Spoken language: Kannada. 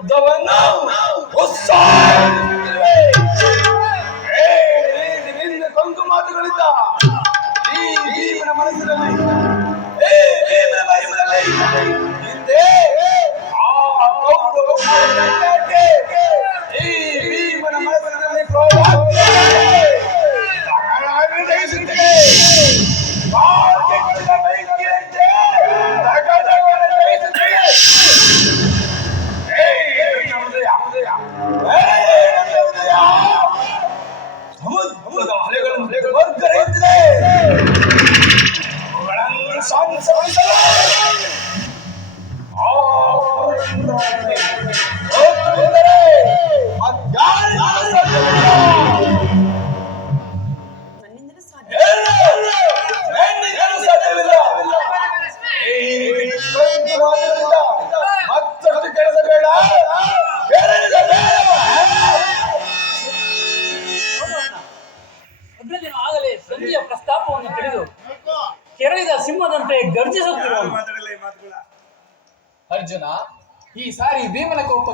ಯುದ್ಧವನ್ನು ಕೊಂಕು ಮಾತುಗಳಿಂದ ಈ ಭೀಮನ ಮನಸ್ಸಿನಲ್ಲಿ ಹಿಂದೆ ಆ ಕೌರವ ಈ ಭೀಮನ ಮನಸ್ಸಿನಲ್ಲಿ ಸಮುದ್ರದ ಅಲೆಗಳನ್ನು ವರ್ಗರಿಸಿದೆ. ಅವುಗಳನ್ನು ಶಾಂತಿಸಲು ಮತ್ತಷ್ಟು ಕೆಲಸ ಬೇಡ. ಆಗಲೇ ಸಂಧಿಯ ಪ್ರಸ್ತಾಪವನ್ನು ತಿಳಿದು ಕೆರಳಿದ ಸಿಂಹದಂತೆ ಗರ್ಜಿಸುತ್ತಿರುವ ಅರ್ಜುನ, ಈ ಸಾರಿ ಭೀಮನ ಕೋಪ